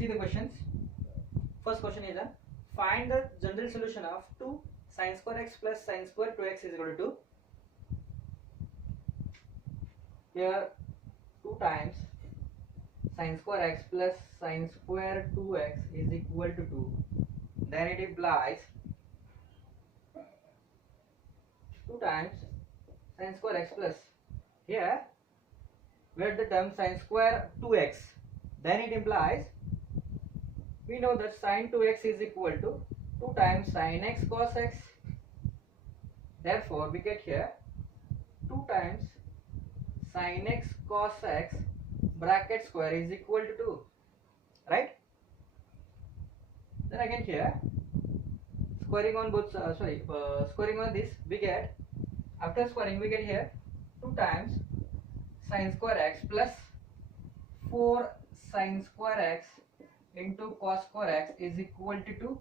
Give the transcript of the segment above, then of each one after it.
See the questions. First question is find the general solution of 2 sin square x plus sin square 2x is equal to 2. Here 2 times sin square x plus sin square 2x is equal to 2. Then it implies 2 times sin square x plus, here we had the term sin square 2x. Then it implies, we know that sin 2x is equal to 2 times sin x cos x. Therefore we get here 2 times sin x cos x bracket square is equal to 2, right? Then again here squaring on both squaring on this, we get, after squaring we get here 2 times sin square x plus 4 sin square x into cos square x is equal to 2.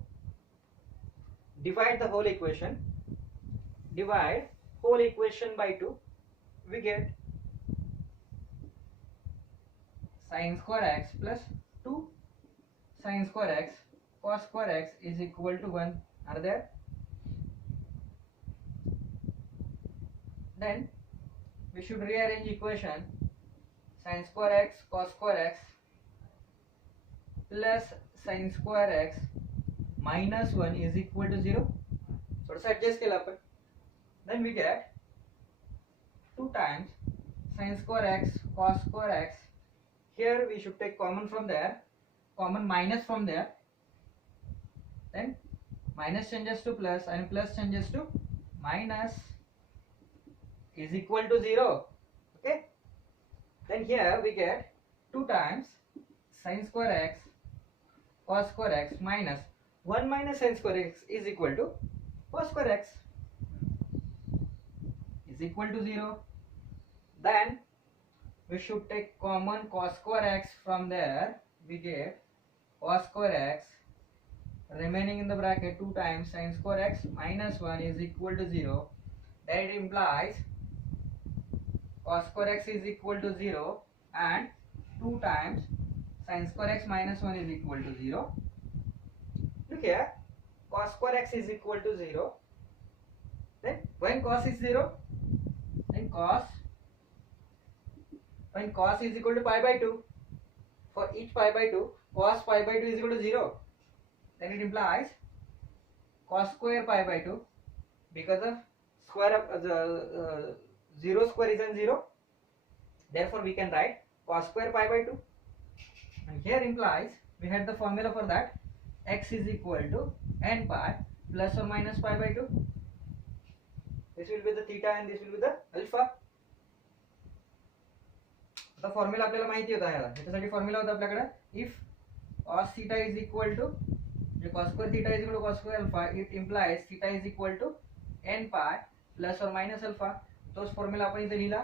Divide the whole equation. Divide whole equation by 2. We get sin square x plus 2 sin square x cos square x is equal to 1. Are there? Then we should rearrange equation. Sin square x cos square x plus sin square x minus 1 is equal to 0. थोड़ा adjust केला आपण. Then we get 2 times sin square x cos square x. Here we should take common from there, common minus from there. Then minus changes to plus and plus changes to minus is equal to 0. Okay. Then here we get 2 times sin square x cos square x minus 1 minus sin square x is equal to cos square x is equal to 0. Then we should take common cos square x from there. We get cos square x remaining in the bracket 2 times sin square x minus 1 is equal to 0. Then it implies cos square x is equal to 0 and 2 times sin square x minus 1 is equal to 0. Look here, cos square x is equal to 0. Then when cos is 0, then when cos is equal to pi by 2, for each pi by 2, cos pi by 2 is equal to 0. Then it implies cos square pi by 2, because of square of the 0 square is 0. Therefore we can write cos square pi by 2. And here implies, we had the formula for that, x is equal to n pi plus or minus pi by 2. This will be the theta and this will be the alpha. The formula आपल्याला माहिती होता ह्याला. त्याच्यासाठी formula होता आपल्याकडे, if cos theta is equal to cos square theta is equal to cos square alpha, it implies theta is equal to n pi plus or minus alpha. तोच formula आपण इथे लिहिला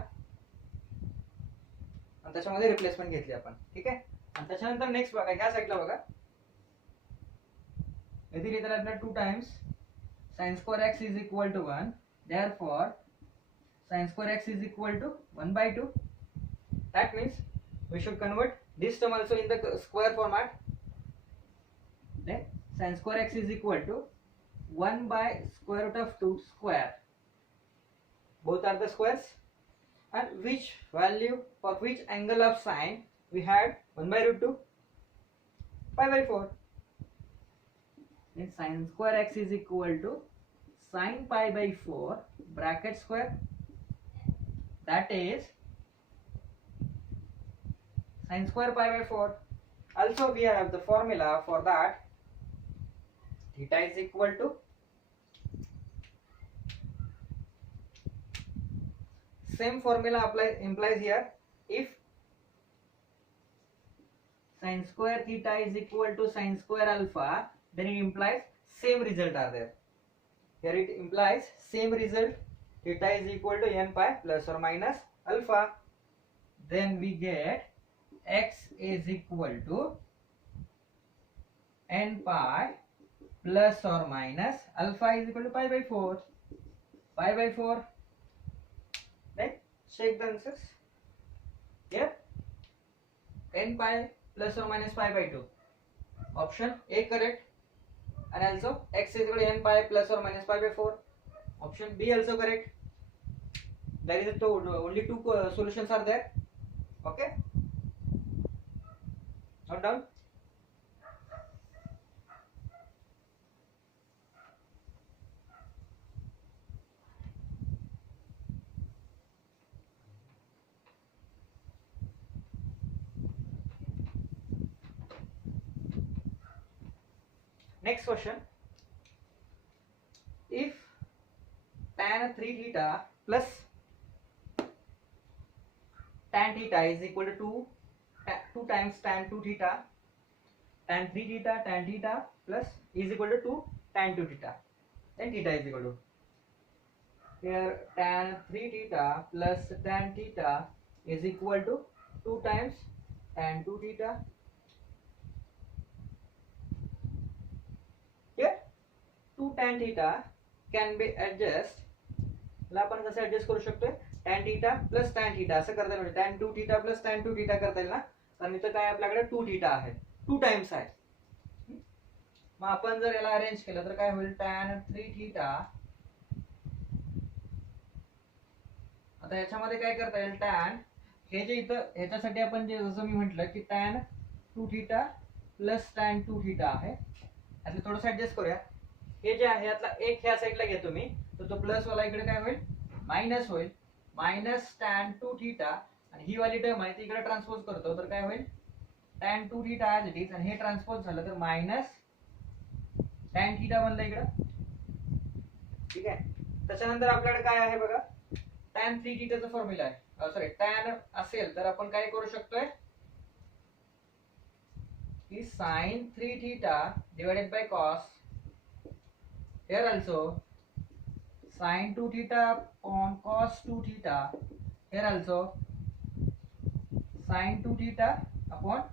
आणि त्याच्यामध्ये रिप्लेसमेंट घेतली आपण. ठीक आहे. आणि त्याच्यानंतर नेक्स्ट बघा, ह्या साइडला बघा, इथे लिहिलेलं आहे आपल्याला 2 times sin square x is equal to 1. Therefore sin square x is equal to 1 by 2. That means we should convert this term also in the square format. Then sin square x is equal to 1 by square root of 2 square. Both are the squares. And which value for which angle of sine we had 1 by root 2? Pi by 4. Then sin square x is equal to sin pi by 4 bracket square. That is sin square pi by 4. Also we have the formula for that. Theta is equal to same formula implies here. If sin square theta is equal to sin square alpha, then it implies same result are there. Here it implies same result. Theta is equal to n pi plus or minus alpha. Then we get x is equal to n pi plus or minus alpha is equal to pi by 4. Pi by 4. Then check the answers. Here n pi plus or minus pi by 2. Option A correct. And also x is equal to n pi plus or minus pi by 4. Option B also correct. There is only two solutions are there. Okay. Note down. Next question. If tan 3 theta plus tan theta is equal to 2 times tan 2 theta, tan 3 theta plus is equal to 2 tan 2 theta, then theta is equal to, here tan 3 theta plus tan theta is equal to 2 times tan 2 theta. Here 2 tan theta can be adjust. आपण कसं adjust करू शकतोय, tan theta plus tan theta असं करता येईल, tan 2 theta plus tan 2 theta करता येईल ना, कारण इथं काय आपल्याकडे 2 थीटा आहे, 2 टाइम्स आहे. मग आपण जर याला अरेंज केलं तर काय होईल, tan 3 थीटा. आता याच्यामध्ये काय करता येईल, tan हे जे इथं ह्याच्यासाठी आपण जे जसं मी म्हटलं की tan 2 theta plus tan 2 theta आहे, यातलं थोडंसं ऍडजस्ट करूया. हे जे आहे यातला एक ह्या साईडला घेतो मी, तर तो प्लस वाला इकडे काय होईल, मायनस होईल, मायनस tan 2 थीटा, आणि ही वाली टर्म आहे ती इकडे ट्रान्सपोज करतो तर काय होईल, tan 2 theta as it is, आणि हे ट्रान्सपोज झालं तर मायनस tan थीटा बनलं इकडं. ठीक आहे. त्याच्यानंतर आपल्याकडे काय आहे बघा, tan 3 थीटाचा फॉर्म्युला आहे, सॉरी tan असेल तर आपण काय करू शकतोय की sin 3 theta divided by cos, here also sin 2 theta upon cos 2 theta, here also sin 2 theta upon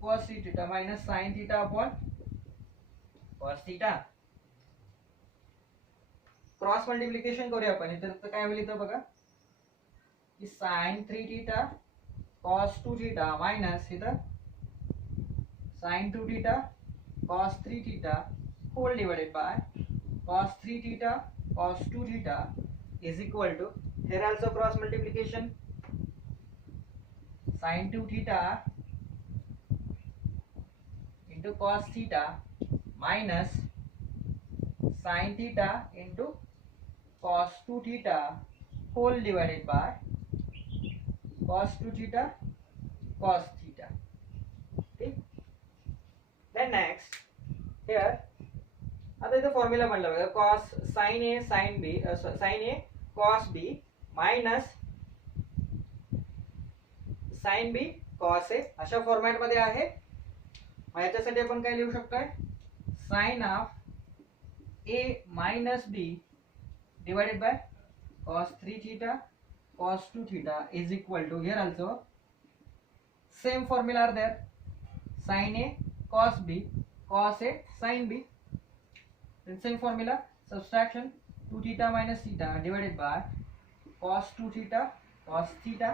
cos 3 theta minus sin theta upon cos theta. Cross multiplication करूया आपण, इथं काय होईल इथं बघा की sin 3 theta cos 2 theta minus इथं sin 2 theta cos 3 theta whole divided by cos 3 theta cos 2 theta is equal to, here also cross multiplication, sin 2 theta into cos theta minus sin theta into cos 2 theta whole divided by cos 2 theta cos theta. Okay. Then next here आता इथं formula म्हणलं बघा, cos sin a sin b sin a cos b minus sin b cos a अशा format मध्ये आहे. मग याच्यासाठी आपण काय लिहू शकतोय, sin of a minus b divided by cos 3 theta cos 2 theta is equal to, here also same formula are there, sin a cos b cos a sin b. Then same formula, subtraction 2 theta minus theta divided by cos 2 theta cos theta.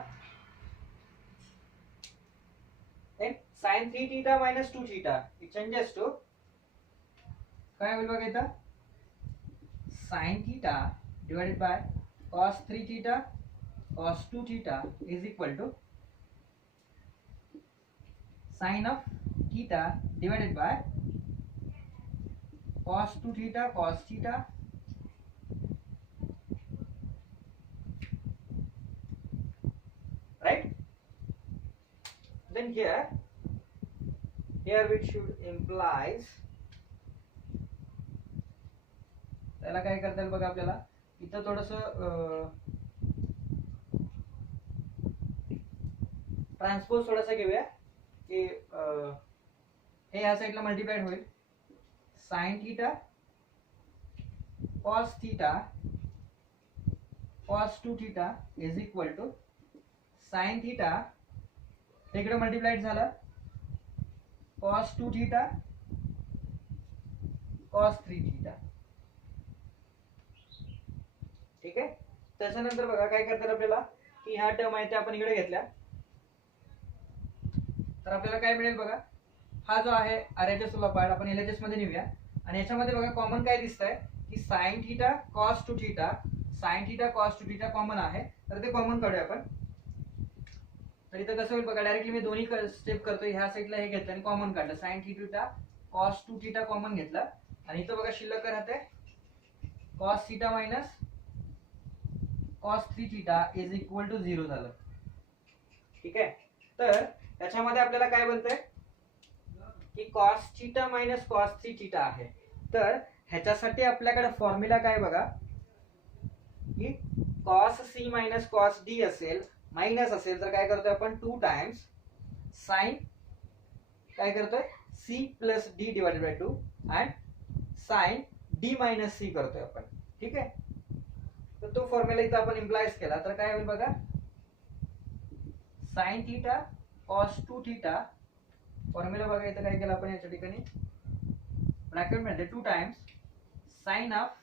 Then sin 3 theta minus 2 theta, it changes to काय होईल बघा इथं, sin theta divided by cos 3 theta cos 2 theta is equal to sin of theta divided by cos 2 theta cos theta. Right. Then here which should implies, त्याला काय करता येईल बघा आपल्याला, इथं थोडंसं ट्रान्सपोज थोडासा घेऊया की हे ह्या साईडला मल्टिप्लाइड होईल, sin theta cos theta cos 2 theta is equal to sin theta इकडे मल्टिप्लाइड झालं cos 2 theta cos 3 theta. ठीक आहे. त्याच्यानंतर बघा काय करतात आपल्याला की ह्या टर्म आहे त्या आपण इकडे घेतल्या तर आपल्याला काय मिळेल बघा, हा जो आहे RHS वाला पार्ट आपण LHS मध्ये लिहूया. आणि याच्यामध्ये बघा कॉमन काय दिसतंय की sign theta cos two theta, sign theta cos two theta common आहे, तर ते कॉमन काढूया आपण. तर इथं कसं होईल बघा, डायरेक्टली मी दोन्ही स्टेप करतोय, ह्या साईडला हे घेतलं आणि कॉमन काढलं, sine theta cos two theta common घेतला आणि इथं बघा शिल्लक काय राहते, cos theta minus cos 3 theta is equal to 0 झालं. ठीक आहे, तर त्याच्यामध्ये आपल्याला काय बनतंय की cos theta minus cos 3 theta आहे. तर ह्याच्यासाठी आपल्याकडे फॉर्म्युला काय बघा की cos C minus cos D असेल, मायनस असेल तर काय करतोय आपण 2 टाइम्स साइन काय करतोय C plus D divided by 2 and sine D minus C करतोय आपण. ठीक आहे, तर तो फॉर्म्युला इथं आपण इम्प्लाइज केला तर काय होईल बघा, sign theta cos 2 theta, formula बघा इथं काय केलं आपण याच्या ठिकाणी ब्रॅकेट मध्ये 2 टाइम्स साइन ऑफ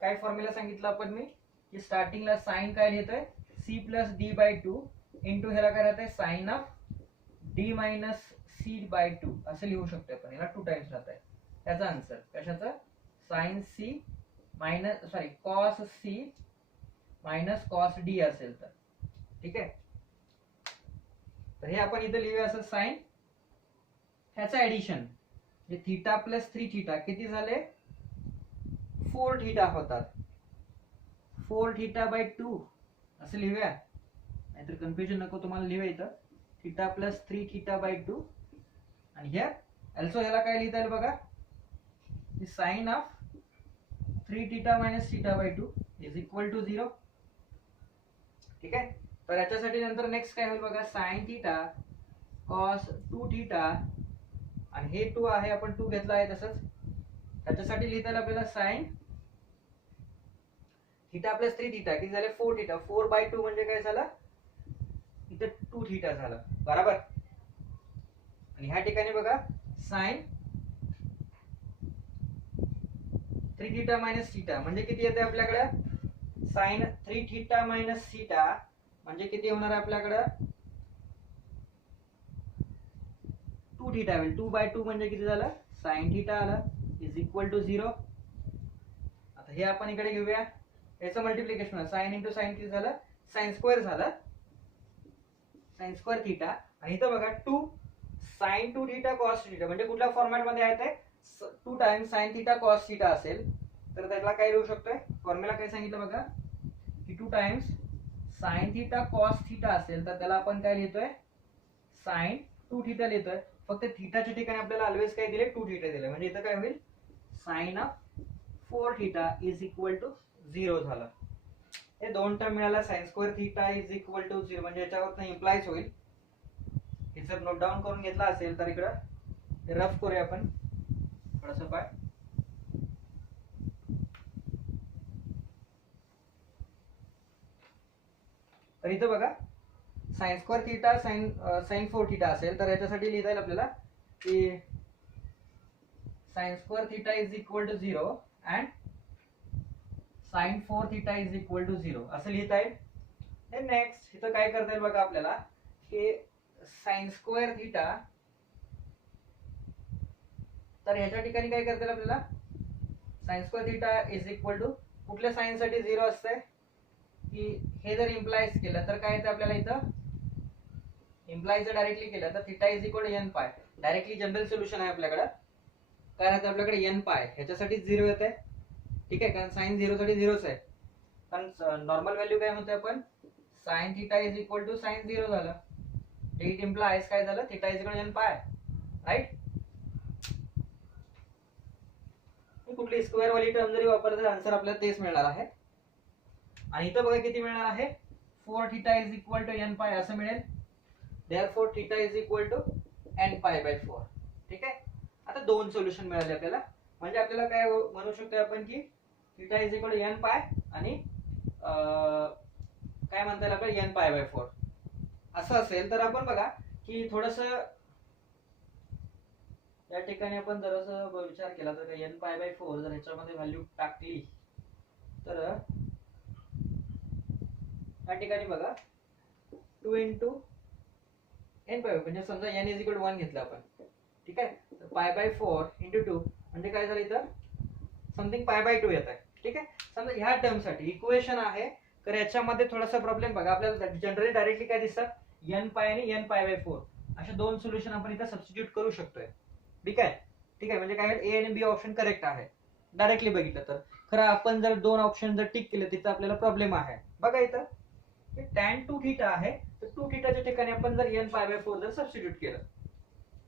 काय फॉर्म्युला सांगितलं आपण मी की स्टार्टिंगला साइन काय लिहितोय C plus D by 2 into ह्याला काय राहतंय sine of D minus C by 2 असं लिहू शकतो आपण. याला 2 टाइम्स राहत आहे. त्याचा आन्सर कशाचा, sine C minus sorry cos C minus cos D असेल तर. ठीक आहे, तर हे आपण इथं लिहूया असं साइन ह्याचं ऍडिशन जे थीटा प्लस 3 थीटा किती झाले 4 थीटा होतात, 4 थीटा बाय 2 असं लिहूया, नाहीतर कन्फ्युजन नको तुम्हाला. लिहूया इथं थीटा प्लस 3 थीटा बाय 2 आणि हियर ऑल्सो ह्याला काय लिहिता येईल बघा की sine of 3 theta minus theta by 2 is equal to 0. ठीक आहे, तर याच्यासाठी नंतर नेक्स्ट काय होईल बघा, साइन थीटा कॉस 2 थीटा आणि हे 2 आहे आपण 2 घेतला आहे तसंच. त्याच्यासाठी लिहिता येईल आपल्याला साइन थीटा प्लस 3 थीटा किती झाले 4 थीटा, 4 बाय 2 म्हणजे काय झालं इथे 2 थीटा झालं बरोबर. आणि ह्या ठिकाणी बघा साइन 3 थीटा मायनस थीटा म्हणजे किती येते आपल्याकडे, साइन 3 थीटा मायनस थीटा म्हणजे किती होणार आहे आपल्याकडे 2 थीटा होईल. 2 बाय 2 म्हणजे किती झालं साइन थीटा आलं इज इक्वल टू 0. आता हे आपण इकडे घेऊया, याचं मल्टिप्लिकेशन साइन इंटू साइन किती झालं साइन स्क्वेअर झालं, साइन स्क्वेअर थीटा. आणि इथं बघा 2 साइन 2 थीटा कॉस थीटा म्हणजे कुठल्या फॉर्मॅट मध्ये आहे ते 2 times sign theta cos theta असेल तर त्याला काय लिहू शकतोय, फॉर्म्युला काय सांगितलं बघा की 2 times sign theta cos theta असेल तर त्याला आपण काय लिहितोय साइन 2 थीटा लिहितोय. फक्त थीटाच्या ठिकाणी आपल्याला ऑलवेज काय दिले 2 थीटा दिले, म्हणजे इथं काय होईल sine of 4 theta is equal to 0 झालं. हे दोन टर्म मिळाला, sine square theta is equal to 0 म्हणजे याच्यावरनं इम्प्लाइज होईल. हे जर नोट डाऊन करून घेतला असेल तर इकडं रफ करूया आपण थोडंसं पाय. तर इथं बघा sine square theta sine 4 theta असेल तर याच्यासाठी लिहिता येईल आपल्याला की sine square theta is equal to 0 and sine 4 theta is equal to 0 असं लिहिता येईल. नेक्स्ट इथं काय करता येईल बघा आपल्याला की साइन स्क्वेअर थीटा, तर ह्याच्या ठिकाणी काय करता येईल आपल्याला sine square theta is equal to कुठल्या साइन साठी 0 असतंय की हे जर इम्प्लाइज केलं तर काय येतं आपल्याला इथं इम्प्लाइज जर डायरेक्टली केलं तर theta is equal to n pi. Directly general solution आहे आपल्याकडे, काय राहतं आपल्याकडे एन पाय, ह्याच्यासाठी 0 येत आहे. ठीक आहे, कारण साइन 0 साठी 0च आहे, कारण नॉर्मल व्हॅल्यू काय म्हणतोय आपण sine theta is equal to sine 0 झालं. इट इम्प्लाइज काय झालं theta is equal to n pi right. कुठली स्क्वेअर वाली टर्म जरी वापरलं तर आन्सर आपल्याला तेच मिळणार आहे. आणि इथं बघा किती मिळणार आहे 4 theta is equal to n pi असं मिळेल. Therefore theta is equal to n pi by 4. ठीक आहे, आता दोन सोल्युशन मिळाले आपल्याला, म्हणजे आपल्याला काय म्हणू शकतो आपण की theta is equal to n pi आणि काय म्हणता येईल आपल्याला एन पाय बाय 4 असं असेल तर आपण बघा की थोडस या ठिकाणी आपण जरासं विचार केला तर एन पाय बाय 4 जर ह्याच्यामध्ये व्हॅल्यू टाकली तर या ठिकाणी बघा 2 इंटू एन पाय म्हणजे समजा एन इज इक्वल टू 1 घेतलं आपण ठीक आहे. तर π/4 इंटू 2 म्हणजे काय झालं इथं समथिंग π/2 येत आहे. ठीक आहे. समजा ह्या टर्म साठी इक्वेशन आहे, तर याच्यामध्ये थोडासा प्रॉब्लेम बघा. आपल्याला जनरली डायरेक्टली काय दिसतात n π आणि n π/4 असे दोन सोल्युशन आपण इथं सबस्टिट्यूट करू शकतोय. ठीक आहे. ठीक आहे, म्हणजे काय ए आणि बी ऑप्शन करेक्ट आहे डायरेक्टली बघितलं तर. खरं आपण जर दोन ऑप्शन जर टिक केले तिथं आपल्याला प्रॉब्लेम आहे. बघा इथं tan 2θ आहे, तर 2θच्या ठिकाणी आपण जर n π/4 जर सबस्टिट्यूट केलं,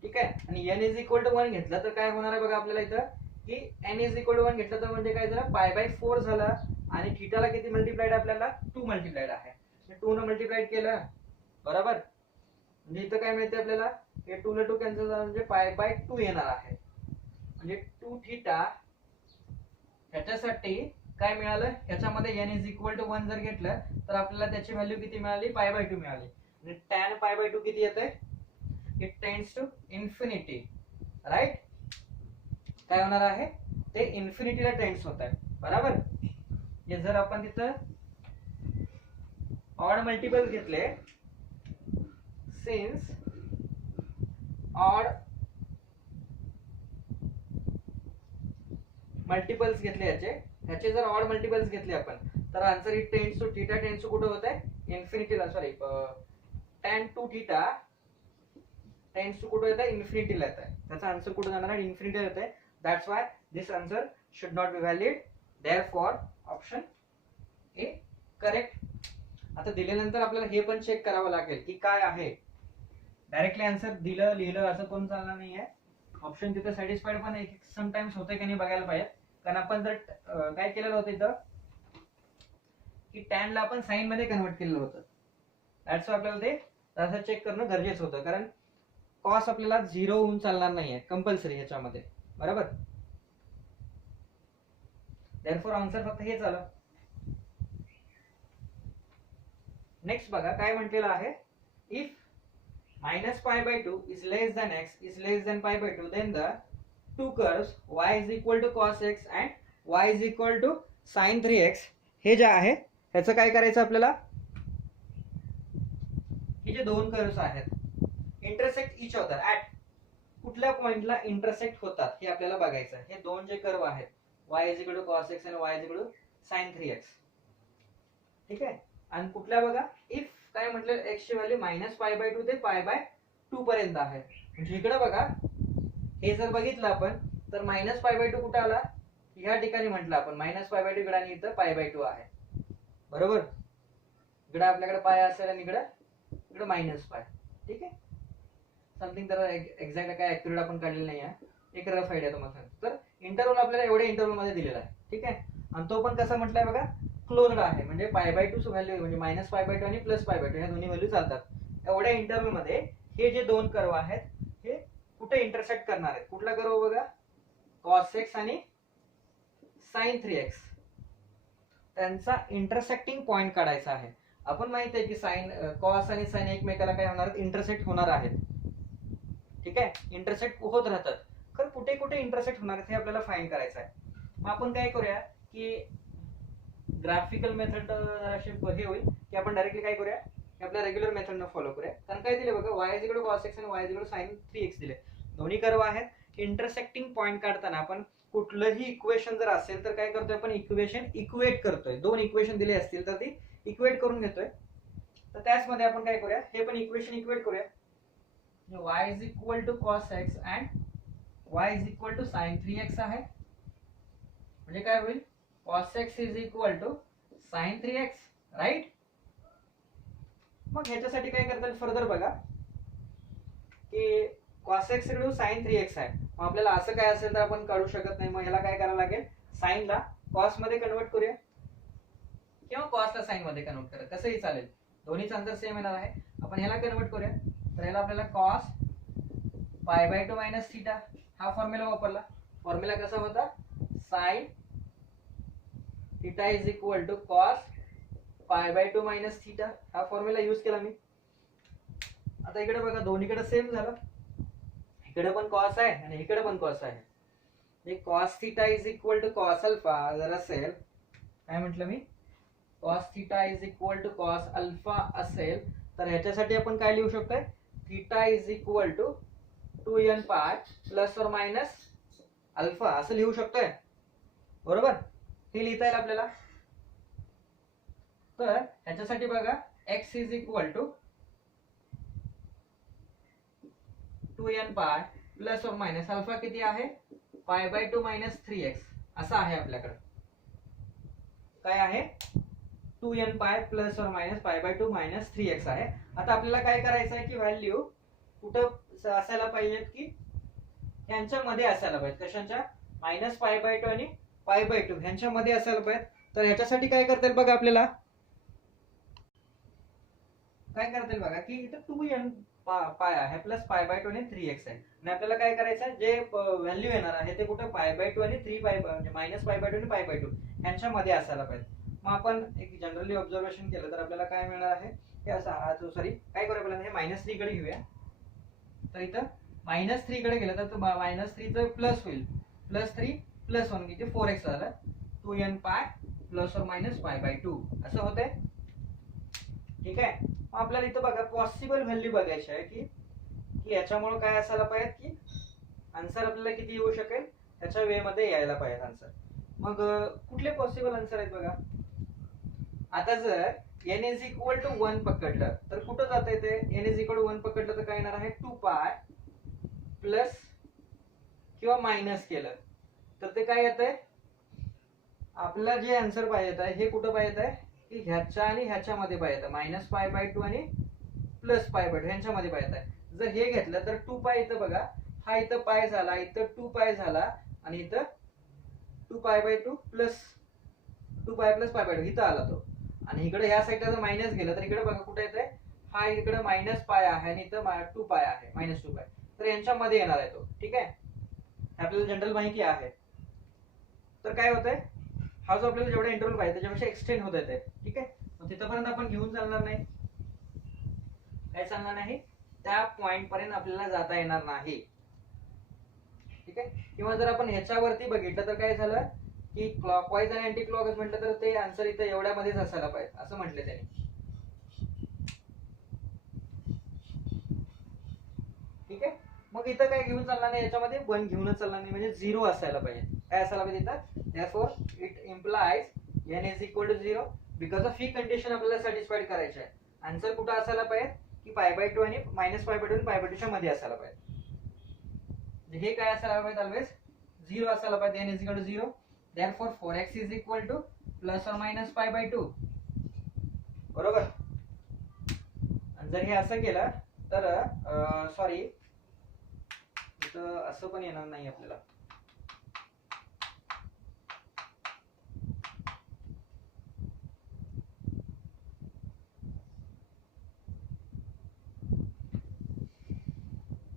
ठीक आहे, आणि n इज इक्वल टू 1 घेतलं तर काय होणार आहे बघा आपल्याला इथं की n इज इक्वल टू 1 घेतलं तर म्हणजे काय झालं π/4 झालं, आणि थीटाला किती मल्टिप्लाइड आपल्याला 2 मल्टिप्लाइड आहे. 2 न मल्टिप्लाइड केलं बरोबर, म्हणजे इथं काय मिळते आपल्याला हे 2 ला 2 कॅन्सल झालं म्हणजे π/2 येणार आहे. म्हणजे 2θ ह्याच्यासाठी काय मिळालं, ह्याच्यामध्ये n इज इक्वल टू 1 जर घेतलं तर आपल्याला त्याची व्हॅल्यू किती मिळाली π/2 मिळाली. आणि tan π/2 किती येते, it tends to infinity, right. काय होणार आहे ते इन्फिनिटीला टेंड्स होत आहे बरोबर. हे जर आपण तिथं ऑड मल्टिपल घेतले, सिन्स ऑड मल्टिपल्स घेतले ह्याचे जर ऑड मल्टिपल्स घेतले आपण तर answer it tends to theta tends to कुठे होत आहे इन्फिनिटीला, सॉरी tan 2θ टेंड्स टू कुठे येत आहे इन्फिनिटीला येत आहे. त्याचा आन्सर कुठे जाणार आहे इन्फिनिटीला येत आहे. That's why this answer should not be valid. Therefore option A correct. आता दिल्यानंतर आपल्याला हे पण चेक करावं लागेल की काय आहे. डायरेक्टली आन्सर दिलं लिहिलं असं कोण चालणार नाहीये. ऑप्शन तिथे सॅटिस्फाईड पण एक समटाइम्स होते की नाही बघायला पाहिजे. कारण आपण जर काय केलेलं होतं इथं की tan ला आपण साइन मध्ये कन्वर्ट केलेलं होतं. दॅट्स वाय आपल्याला ते असं चेक करणं गरजेचं होतं, कारण कॉस आपल्याला 0 होऊन चालणार नाहीये कंपल्सरी ह्याच्यामध्ये बरोबर. देअरफॉर आन्सर फक्त हेच आलं. नेक्स्ट बघा काय म्हटलेलं आहे, if -π/2 is less than x is less than π/2 then the two curves y is equal to cos x and y is equal to sin 3x हे जे आहे ह्याचं काय करायचं आपल्याला, हे जे दोन कर्व्स आहेत इंटरसेक्ट इच अदर ऍट कुठल्या पॉइंटला इंटरसेक्ट होतात हे आपल्याला बघायचं. हे दोन जे कर्व आहेत y is equal to cos x आणि y is equal to sin 3x, ठीक आहे. आणि कुठल्या बघा इफ काय म्हटलं x ची व्हॅल्यू -π/2 ते π/2 पर्यंत आहे. म्हणजे इकडे बघा हे जर बघितलं आपण तर -π/2 कुठे आला ह्या ठिकाणी म्हटलं आपण -π/2 इकडे आणि इथं π/2 आहे बरोबर. इकडे आपल्याकडे पाय असेल आणि इकडे -π, ठीक आहे. समथिंग तर एक्झॅक्ट काय ऍक्युरेट आपण काढलेलं नाही आहे, एक रफ आयडिया तुम्हाला सांगतो. तर इंटरव्हल आपल्याला एवढ्या इंटरव्हल मध्ये दिलेला आहे, ठीक आहे. आणि तो पण कसा म्हटलाय बघा क्लोज्ड आहे, म्हणजे π/2 व्हॅल्यू म्हणजे -π/2 आणि +π/2 ह्या दोन्ही व्हॅल्यू चालतात. एवढ्या इंटरव्हल मध्ये हे जे दोन कर्व आहेत हे कुठे इंटरसेक्ट करणार आहेत. कुठला कर्व बघा cos x आणि sin 3x, त्यांचा इंटरसेक्टिंग पॉइंट काढायचा आहे. आपण माहित आहे की साइन कॉस आणि साइन एकमेकाला काय होणार आहेत इंटरसेक्ट होणार आहेत, ठीक आहे. इंटरसेक्ट होत राहतात, तर कुठे कुठे इंटरसेक्ट होणार आहेत हे आपल्याला फाइंड करायचं आहे. मग आपण काय करूया की ग्राफिकल मेथड असे हे होईल की आपण डायरेक्टली काय करूया की आपल्या रेग्युलर मेथड न फॉलो करूया. कारण काय दिले बघा y equal to cos x आणि y equal to sin 3x दिले, दोन्ही कर्व आहेत. इंटरसेक्टिंग पॉइंट काढताना आपण कुठलंही इक्वेशन जर असेल तर काय करतोय आपण इक्वेशन इक्वेट करतोय. दोन इक्वेशन दिले असतील तर ती इक्वेट करून घेतोय. तर त्याच मध्ये आपण काय करूया हे पण इक्वेशन इक्वेट करूया. y is equal to cos x and y is equal to sin 3x आहे. म्हणजे काय होईल cos x is equal to sin 3x, right. मग ह्याच्यासाठी काय करता येईल फर्दर बघा की cos x equal to sin 3x आहे. मग आपल्याला असं काय असेल तर आपण काढू शकत नाही. मग ह्याला काय करावं लागेल sin ला cos मध्ये कन्वर्ट करूया किंवा cos ला sin मध्ये कन्वर्ट करूया, कसंही चालेल, दोन्हीचं अंतर सेम येणार आहे. आपण ह्याला कन्वर्ट करूया तर ह्याला आपल्याला cos π/2 मायनस थीटा हा फॉर्म्युला वापरला. फॉर्म्युला कसा होता sin theta is equal to cos π/2 minus theta हा फॉर्म्युला यूज केला मी. आता इकडे बघा दोन्हीकडे सेम झालं, इकडे पण cos आहे आणि इकडे पण cos आहे. हे cos theta is equal to cos alpha जर असेल, काय म्हटलं मी cos theta is equal to cos alpha असेल तर ह्याच्यासाठी आपण काय लिहू शकतोय theta is equal to 2n पाय प्लस और मायनस अल्फा असं लिहू शकतोय, बरोबर. हे लिहिता येईल आपल्याला. तर ह्याच्यासाठी बघा x is equal to 2n पाय प्लस और मायनस अल्फा किती आहे, पाय बाय 2 मायनस 3x असं आहे आपल्याकडे. काय आहे, 2n पाय plus or minus pi by 2 minus 3x आहे. आता आपल्याला काय करायचं आहे की व्हॅल्यू कुठं असायला पाहिजे की यांच्यामध्ये असायला पाहिजे. कशाच्या, मायनस पाय बाय 2 आणि पाय बाय 2 ह्यांच्यामध्ये असायला पाहिजे. तर ह्याच्यासाठी काय करता येईल बघा, आपल्याला काय करता येईल बघा की इथं 2n पाय आहे प्लस पाय बाय 2 आणि 3x आहे. आणि आपल्याला काय करायचं आहे, जे व्हॅल्यू येणार आहे ते कुठे पाय बाय 2 आणि 3 पाय म्हणजे मायनस पाय बाय 2 आणि पाय बाय 2 ह्यांच्यामध्ये असायला पाहिजे. मग आपण एक जनरली ऑब्झर्वेशन केलं तर आपल्याला काय मिळणार आहे, हे असं सॉरी काय करूया आपल्याला हे -3 कडे घेऊया. तर इथं -3 कडे गेलं तर -3 चं प्लस होईल, +3 + 1 किती 4x झालं. 2n पाय plus or minus pi by 2 असं होतंय. ठीक आहे. मग आपल्याला इथं बघा पॉसिबल व्हॅल्यू बघायची आहे की याच्यामुळे काय असायला पाहिजे की आन्सर आपल्याला किती येऊ शकेल त्याच्या वे मध्ये यायला पाहिजे आन्सर. मग कुठले पॉसिबल आन्सर आहेत बघा. आता जर n इज इक्वल टू 1 पकडलं तर कुठं जात आहे ते, n इज इक्वल टू 1 पकडलं तर काय येणार आहे 2 पाय प्लस किंवा मायनस केलं तर ते काय येत आहे, आपल्याला जे आन्सर पाहिजे आहे हे कुठं पाहिजे आहे की ह्याच्या आणि ह्याच्यामध्ये पाहिजे, मायनस पाय बाय 2 आणि प्लस पाय बाय 2 ह्यांच्यामध्ये पाहिजे आहे. जर हे घेतलं तर 2 पाय इथं बघा, हा इथं पाय झाला, इथं 2 पाय झाला आणि इथं 2 पाय बाय 2 प्लस 2 पाय प्लस पाय बाय 2 इथं आला तो. आणि इकडे ह्या साईडला जर मायनस गेलं तर इकडे बघा कुठे येतंय, हा इकडे मायनस पाय आहे आणि इथं 2 पाय आहे, -2 पाय. तर यांच्यामध्ये येणार आहे तो. ठीक आहे, आपल्याला जनरल माहिती आहे. तर काय होतंय, हा जो आपल्याला जेवढा इंटरव्हल पाहिजे त्याच्यापेक्षा एक्सटेंड होत आहे. ठीक आहे, मग तिथपर्यंत आपण घेऊन चालणार नाही. काय चालणार नाही, त्या पॉइंट पर्यंत आपल्याला जाता येणार नाही. ठीक आहे. किंवा जर आपण ह्याच्यावरती बघितलं तर काय झालं की क्लॉकवाईज आणि अँटी क्लॉकवाईज म्हटलं तर ते आन्सर इथं एवढ्यामध्येच असायला पाहिजे असं म्हटले त्यांनी. ठीक आहे. मग इथं काय घेऊन चालणार नाही, याच्यामध्ये 1 घेऊनच चालणार नाही, म्हणजे 0 असायला पाहिजे. काय असायला पाहिजे इथं, therefore it implies n is equal to 0 because of he condition आपल्याला सॅटिस्फाईड करायची आहे. आन्सर कुठं असायला पाहिजे की पाय बाय 2 आणि मायनस पाय बाय 2 आणि पाय बाय 2 च्या मध्ये असायला पाहिजे. हे काय असायला पाहिजे, ऑलवेज 0 असायला पाहिजे. n is equal to 0 therefore 4x is equal to plus or minus pi by 2, बरोबर. आणि जर हे असं केलं तर सॉरी इथं असं पण येणार नाही आपल्याला.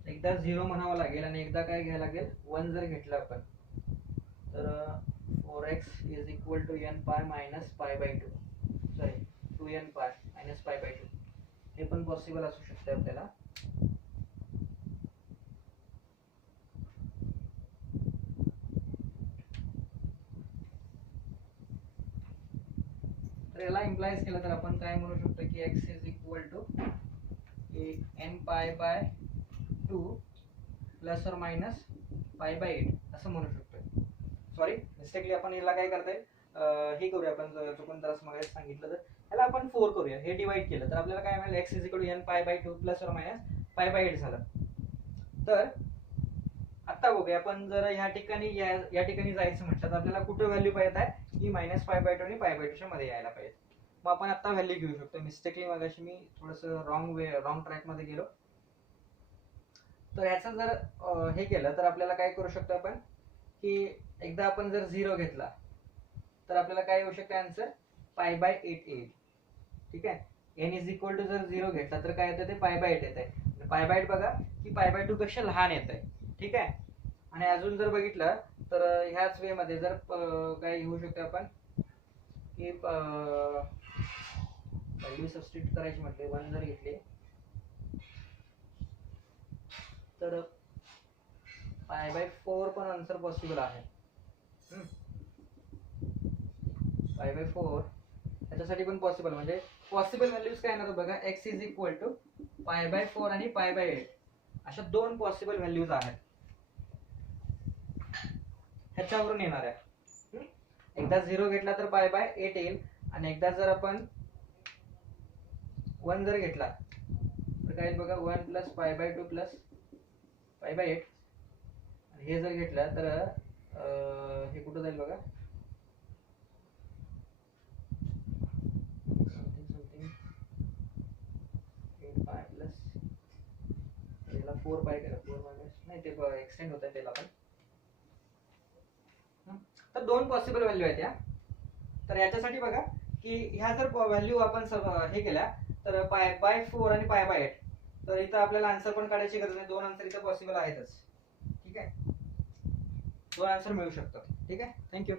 एकदा 0 म्हणावं लागेल आणि एकदा काय घ्यायला लागेल 1 जर घेतलं आपण तर 4x is equal to n pi minus pi by 2, sorry 2n pi minus pi by 2 हे पण पॉसिबल असू शकते आपल्याला. तर याला इम्प्लाइज केलं तर आपण काय म्हणू शकतो की x is equal to n pi by 2 plus or minus pi by 8 असं म्हणू शकतो. सॉरी मिस्टेकली आपण याला काय करता येईल, हे करूया आपण चुकून तर मग सांगितलं तर याला आपण 4 करूया. हे डिवाइड केलं तर आपल्याला काय मिळेल, x is equal to n pi by 2 plus or minus pi by 8 झालं. तर आता बघूया आपण जर ह्या ठिकाणी या ठिकाणी जायचं म्हटलं तर आपल्याला कुठे व्हॅल्यू पाहिजे आहे की मायनस पाय बाय 2 आणि पाय बाय 2 च्या मध्ये यायला पाहिजे. मग आपण आता व्हॅल्यू घेऊ शकतो. मिस्टेकली मगाशी मी थोडंसं रॉंग ट्रॅक मध्ये गेलो. तर याचं जर हे केलं तर आपल्याला काय करू शकतो आपण की एकदा आपण जर 0 घेतला तर आपल्याला काय येऊ शकतं आन्सर पाय बाय 8 येईल. ठीक आहे. n इज इक्वल टू जर 0 घेतला तर काय येतं ते पाय बाय 8 येत आहे. पाय बाय 8 बघा की पाय बाय 2 पेक्षा लहान येत आहे. ठीक आहे. आणि अजून जर बघितलं तर ह्याच वे मध्ये जर काय घेऊ शकतो आपण की व्हॅल्यू सबस्टिट्यूट करायची म्हटले 1 जर घेतली तर पाय बाय 4 पण आन्सर पॉसिबल आहे. पाय बाय 4 त्याच्यासाठी पण पॉसिबल, म्हणजे पॉसिबल व्हॅल्यूज काय येणार बघा, x is equal to pi by 4 आणि पाय बाय 8 अशा दोन पॉसिबल व्हॅल्यूज आहेत ह्याच्यावरून येणाऱ्या. एकदा 0 घेतला तर पाय बाय 8 येईल, आणि एकदा जर आपण 1 जर घेतला तर काय बघा 1 प्लस पाय बाय 2 प्लस पाय बाय 8. हे जर घेतलं तर हे कुठं जाईल बघा, समथिंग 8 पाय प्लस याला 4 पाय करा, 4 मायनस नाही ते एक्सटेंड होत आहे त्याला पण. तर दोन पॉसिबल व्हॅल्यू आहेत या. तर याच्यासाठी बघा की ह्या जर व्हॅल्यू आपण हे केल्या तर पाय बाय 4 आणि पाय बाय 8, तर इथं आपल्याला आन्सर पण काढायची गरज नाही, दोन आन्सर इथं पॉसिबल आहेतच. ठीक आहे, दोन आन्सर मिळू शकतात. ठीक आहे, थँक्यू.